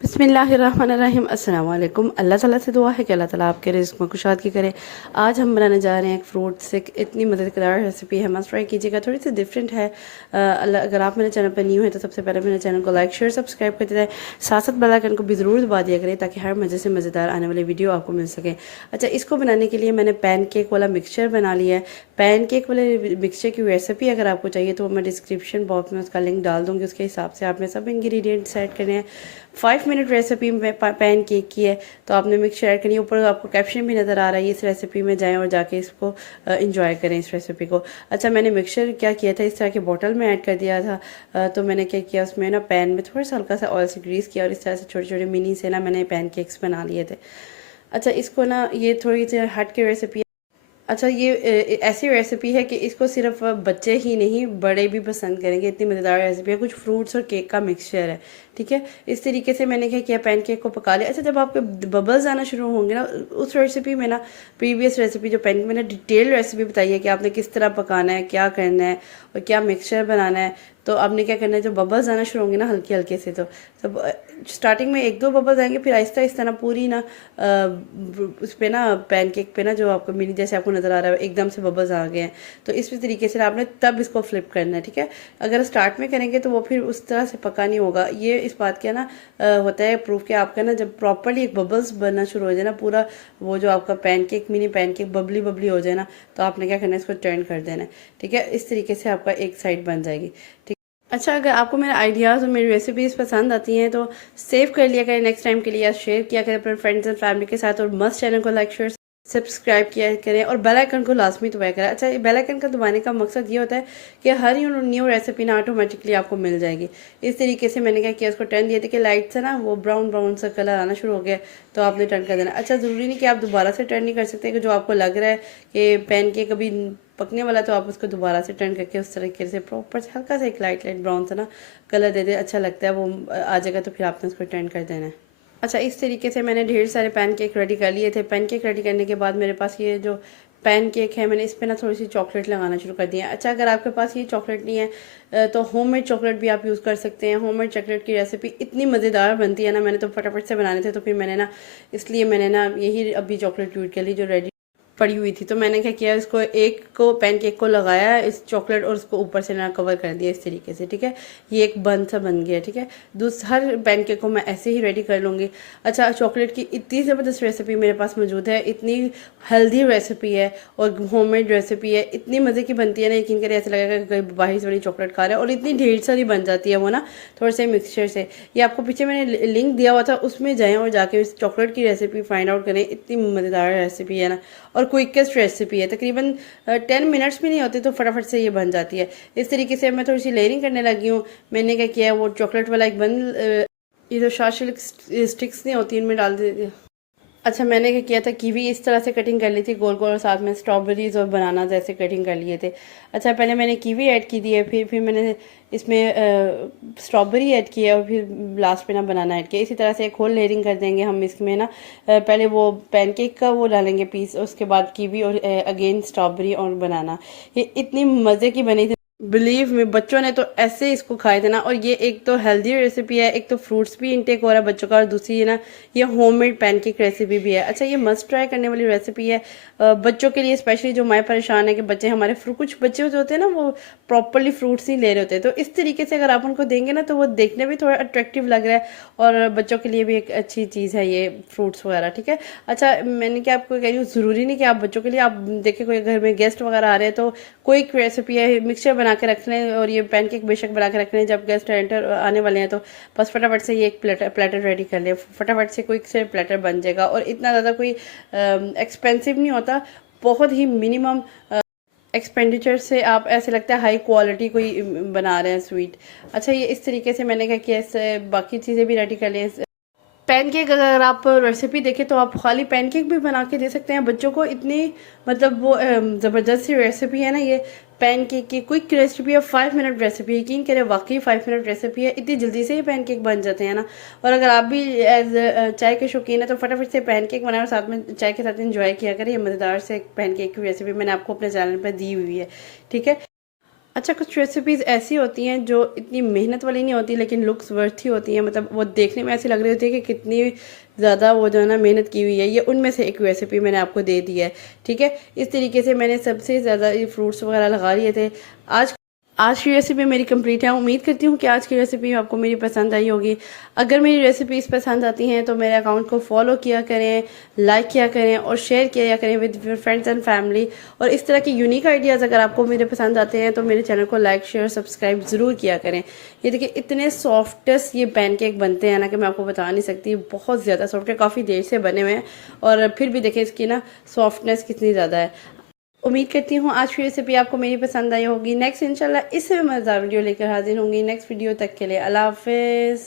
बिस्मिल्लाहिर्रहमानिर्रहीम अस्सलाम वालेकुम। अल्लाह ताला से दुआ है कि अल्लाह ताला आपके रिज़्क़ में कुशादगी करे। आज हम बनाने जा रहे हैं एक फ्रूट से इतनी मददगार रेसिपी है, मस्ट ट्राई कीजिएगा। थोड़ी सी डिफरेंट है। अगर आप मेरे चैनल पर न्यू है तो सबसे पहले मेरे चैनल को लाइक शेयर सब्सक्राइब करते जाए, साथ साथ बेल आइकन को भी ज़रूर दबा दिया करें ताकि हर मज़े से मज़ेदार आने वाली वीडियो आपको मिल सके। अच्छा, इसको बनाने के लिए मैंने पैन केक वाला मिक्सचर बना लिया है। पैन केक वाले मिक्सचर की रेसिपी अगर आपको चाहिए तो मैं डिस्क्रिप्शन बॉक्स में उसका लिंक डाल दूँगी। उसके हिसाब से आपने सब इंग्रेडिएंट्स ऐड करने हैं। 5 मिनट रेसिपी में पैन केक की है तो आपने मिक्सचर ऐड करनी है। ऊपर आपको कैप्शन भी नज़र आ रहा है, इस रेसिपी में जाएं और जाके इसको इंजॉय करें इस रेसिपी को। अच्छा, मैंने मिक्सचर क्या किया था, इस तरह के बॉटल में ऐड कर दिया था। तो मैंने क्या किया, उसमें ना पैन में थोड़ा सा हल्का सा ऑयल से ग्रीस किया और इस तरह से छोटे छोटे मिनी से ना मैंने पैन केक्स बना लिए थे। अच्छा, इसको ना ये थोड़ी सी हट के रेसिपी। अच्छा, ये ऐसी रेसिपी है कि इसको सिर्फ बच्चे ही नहीं बड़े भी पसंद करेंगे, इतनी मज़ेदार रेसिपी है। कुछ फ्रूट्स और केक का मिक्सचर है, ठीक है। इस तरीके से मैंने क्या किया, पैन केक को पका लिया। अच्छा, जब आपके बबल्स आना शुरू होंगे ना, उस रेसिपी में ना प्रीवियस रेसिपी जो पैन मैंने डिटेल रेसिपी बताई है कि आपने किस तरह पकाना है, क्या करना है और क्या मिक्सचर बनाना है। तो आपने क्या करना है, जो बबल्स आना शुरू होंगे ना हल्के हल्के से, तो तब स्टार्टिंग में एक दो बबल्स आएंगे, फिर आहिस्ता आहिस्ता ना पूरी ना उस पर ना पैन केक पे ना जो आपको मिनी जैसे आपको नज़र आ रहा है एकदम से बबल्स आ गए हैं। तो इस तरीके से आपने तब इसको फ्लिप करना है, ठीक है। अगर स्टार्ट में करेंगे तो वो फिर उस तरह से पका नहीं होगा। ये इस बात का ना होता है प्रूफ कि आपका ना जब प्रॉपरली एक बबल्स बनना शुरू हो जाए ना, पूरा वो जो आपका pan cake mini pan cake Babli Babli हो जाए ना, तो आपने क्या करना है, इसको टर्न कर देना है, ठीक है। इस तरीके से आपका एक साइड बन जाएगी, ठीक। अच्छा, अगर आपको मेरे आइडियाज़ और मेरी रेसिपीज़ पसंद आती हैं तो सेव कर लिया करें नेक्स्ट टाइम के लिए, या शेयर किया करें अपने फ्रेंड्स एंड फैमिली के साथ, और मस्त चैनल को लाइक शेयर सब्सक्राइब किया करें और बेल आइकन को लाजमी दबाया करें। अच्छा, बेल आइकन का दबाने का मकसद ये होता है कि हर न्यू रेसिपी ना ऑटोमेटिकली आपको मिल जाएगी। इस तरीके से मैंने क्या किया, उसको टर्न दिया था कि लाइट से ना वो ब्राउन ब्राउन सा कलर आना शुरू हो गया, तो आपने टर्न कर देना। अच्छा, ज़रूरी नहीं कि आप दोबारा से टर्न नहीं कर सकते, कि जो आपको लग रहा है कि पैन केक अभी पकने वाला तो आप उसको दोबारा से टर्न करके उस तरीके से प्रॉपर से हल्का सा एक लाइट लाइट ब्राउन सा ना कलर दे दे, अच्छा लगता है वो आ जाएगा, तो फिर आपने उसको टर्न कर देना है। अच्छा, इस तरीके से मैंने ढेर सारे पैन केक रेडी कर लिए थे। पैन केक रेडी करने के बाद मेरे पास ये जो पैन केक है, मैंने इस पर ना थोड़ी सी चॉकलेट लगाना शुरू कर दिया। अच्छा, अगर आपके पास ये चॉकलेट नहीं है तो होममेड चॉकलेट भी आप यूज़ कर सकते हैं। होममेड चॉकलेट की रेसिपी इतनी मज़ेदार बनती है ना, मैंने तो फटाफट से बनाने थे तो फिर मैंने ना इसलिए मैंने ना यही अभी चॉकलेट यूज़ कर ली जो रेडी पड़ी हुई थी। तो मैंने क्या किया, इसको एक को पैन केक को लगाया इस चॉकलेट और उसको ऊपर से ना कवर कर दिया इस तरीके से, ठीक है। ये एक बन सा बन गया, ठीक है। हर पैन केक को मैं ऐसे ही रेडी कर लूँगी। अच्छा, चॉकलेट की इतनी ज़बरदस्त रेसिपी मेरे पास मौजूद है, इतनी हेल्दी रेसिपी है और होममेड रेसिपी है, इतनी मज़े की बनती है ना, यकीन करें ऐसा लगेगा कि कोई बाहर से बड़ी चॉकलेट खा रहा है, और इतनी ढेर सारी बन जाती है वो ना थोड़े से मिक्सचर से। ये आपको पीछे मैंने लिंक दिया हुआ था, उसमें जाएँ और जाके इस चॉकलेट की रेसिपी फाइंड आउट करें। इतनी मज़ेदार रेसिपी है ना, और क्विकेस्ट रेसिपी है, तकरीबन 10 मिनट्स भी नहीं होते तो फटाफट से ये बन जाती है। इस तरीके से मैं थोड़ी सी लेयरिंग करने लगी हूँ। मैंने क्या किया, वो चॉकलेट वाला एक बन ये जो शार्ट स्टिक्स नहीं होती इनमें डाल दी। अच्छा, मैंने क्या किया था, कीवी इस तरह से कटिंग कर ली थी गोल गोल, और साथ में स्ट्रॉबेरीज और बनाना जैसे कटिंग कर लिए थे। अच्छा, पहले मैंने कीवी ऐड की दी है, फिर मैंने इसमें स्ट्रॉबेरी ऐड किया और फिर लास्ट पे ना बनाना ऐड किया। इसी तरह से एक होल लेयरिंग कर देंगे हम इसमें ना। पहले वो पैनकेक का वो डालेंगे पीस, उसके बाद कीवी और अगेन स्ट्रॉबेरी और बनाना। ये इतनी मज़े की बनी थी, बिलीव में बच्चों ने तो ऐसे इसको खाए थे ना। और ये एक तो हेल्दी रेसिपी है, एक तो फ्रूट्स भी इंटेक हो रहा है बच्चों का, और दूसरी है ना ये होममेड पैनकेक रेसिपी भी है। अच्छा, ये मस्ट ट्राई करने वाली रेसिपी है बच्चों के लिए, स्पेशली जो मैं परेशान है कि बच्चे हमारे कुछ बच्चे जो होते हैं ना वो प्रॉपरली फ्रूट्स नहीं ले रहे होते। तो इस तरीके से अगर आप उनको देंगे ना तो वो देखने भी थोड़ा अट्रैक्टिव लग रहा है, और बच्चों के लिए भी एक अच्छी चीज़ है ये फ्रूट्स वगैरह, ठीक है। अच्छा, मैंने क्या आपको कह रही हूँ, ज़रूरी नहीं कि आप बच्चों के लिए, आप देखें कोई घर में गेस्ट वगैरह आ रहे हैं तो कोई रेसिपी है, मिक्सचर बना के रख लें, और ये पैनकेक बेशक बना के रख लें। जब गेस्ट एंटर आने वाले हैं तो बस फटाफट से ये एक प्लेटर रेडी कर लें, फटाफट से क्विक से प्लेटर बन जाएगा, और इतना ज़्यादा कोई एक्सपेंसिव नहीं होता, बहुत ही मिनिमम एक्सपेंडिचर से आप ऐसे लगता है हाई क्वालिटी कोई बना रहे हैं स्वीट। अच्छा, ये इस तरीके से मैंने क्या किया, इससे बाकी चीज़ें भी रेडी कर लें। पैनकेक अगर आप रेसिपी देखें तो आप खाली पैनकेक भी बना के दे सकते हैं बच्चों को, इतनी मतलब वो ज़बरदस्त सी रेसिपी है ना ये पैनकेक की। क्विक रेसिपी है, 5 मिनट रेसिपी है, यकीन करें वाकई 5 मिनट रेसिपी है, इतनी जल्दी से ये पैनकेक बन जाते हैं ना। और अगर आप भी एज चाय के शौकीन है तो फटाफट से पैनकेक बनाएं और साथ में चाय के साथ इंजॉय किया करें। ये मज़ेदार से पैनकेक की रेसिपी मैंने आपको अपने चैनल पर दी हुई है, ठीक है। अच्छा, कुछ रेसिपीज़ ऐसी होती हैं जो इतनी मेहनत वाली नहीं होती लेकिन लुक्स वर्थी होती हैं, मतलब वो देखने में ऐसी लग रही होती है कि कितनी ज़्यादा वो जो है ना मेहनत की हुई है। ये उनमें से एक रेसिपी मैंने आपको दे दी है, ठीक है। इस तरीके से मैंने सबसे ज़्यादा ये फ्रूट्स वगैरह लगा लिए थे। आज आज की रेसिपी मेरी कंप्लीट है। उम्मीद करती हूँ कि आज की रेसिपी आपको मेरी पसंद आई होगी। अगर मेरी रेसिपीज़ पसंद आती हैं तो मेरे अकाउंट को फॉलो किया करें, लाइक किया करें और शेयर किया करें विद फ्रेंड्स एंड फैमिली। और इस तरह की यूनिक आइडियाज़ अगर आपको मेरे पसंद आते हैं तो मेरे चैनल को लाइक शेयर सब्सक्राइब ज़रूर किया करें। ये देखिए इतने सॉफ्टेस्ट ये पैनकेक बनते हैं ना कि मैं आपको बता नहीं सकती। बहुत ज़्यादा सॉफ्ट है, काफ़ी देर से बने हुए हैं और फिर भी देखें इसकी ना सॉफ्टनेस कितनी ज़्यादा है। उम्मीद करती हूँ आज की रेसिपी आपको मेरी पसंद आई होगी। नेक्स्ट इंशाल्लाह इससे भी मज़ेदार वीडियो लेकर हाजिर होंगी। नेक्स्ट वीडियो तक के लिए अल्लाह हाफ़िज़।